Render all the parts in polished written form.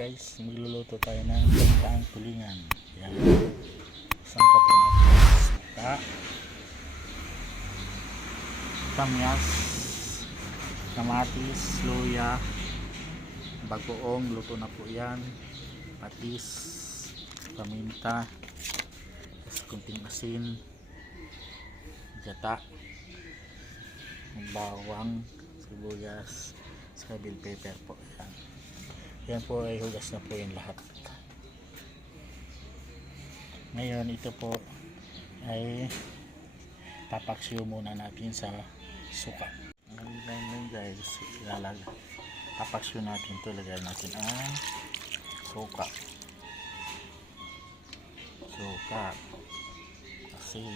guys, magluluto tayo ng ginataang tulingan. Yan. Sangka po natin suka, kamyas, kamatis, luya, bagoong, luto na po yan, patis, paminta, kunting asin, gata, bawang, sibuyas, saka bell pepper po. Yan po ay hugas na po yung lahat. Ngayon ito po ay papaksiw muna natin sa suka. Ngayon guys, papaksiw natin ito. Lagyan natin ang suka, asin,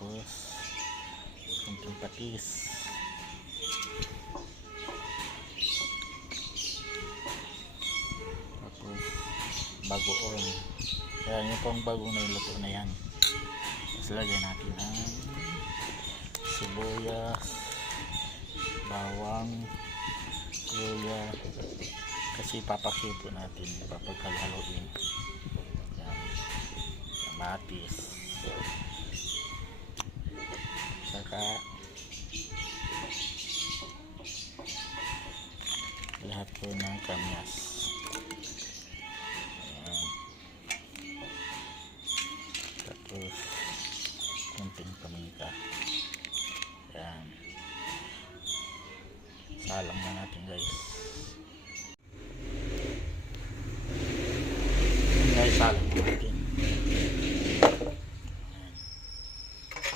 tapos kunting patis, bagoong. Kaya yung pang bagong na iluto na yan. Tapos lagyan natin ang sibuyas, bawang, luya, kasi papaksiw po natin, papagkalhaluin. Yan, kamatis, saka lahat po ng kamyas. Tapos kunting paminta. Yan, salang na natin guys. Guys, salang natin.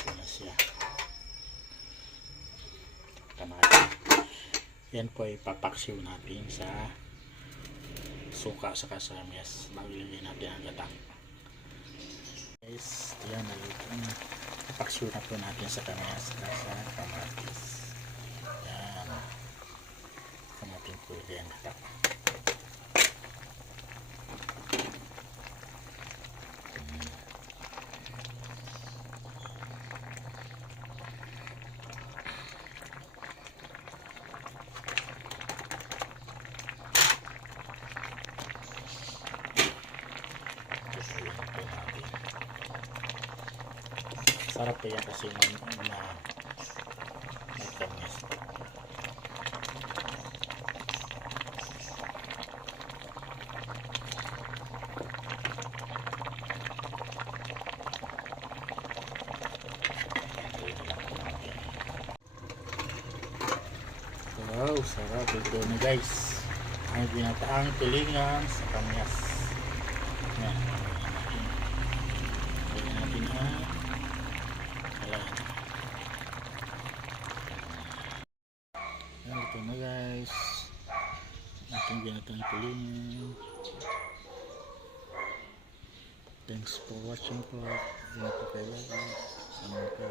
Yan na siya. Yan po ay papaksiw natin sa suka sa kamyas bago ilagay natin ang gata. Guys, yan, papaksiw na po natin sa kamyas at sa kamatis. Yan, sa natin po ilagay ang gata. Sarap po yan kasi may kamyas. Wow, sarap ito na guys. Ang ginataang tulingan sa kamyas. Yan. Lagyan natin ang ito na guys, ating ginatang tulingan. Thanks for watching po. Ingat po kayo lagi. Salamat po.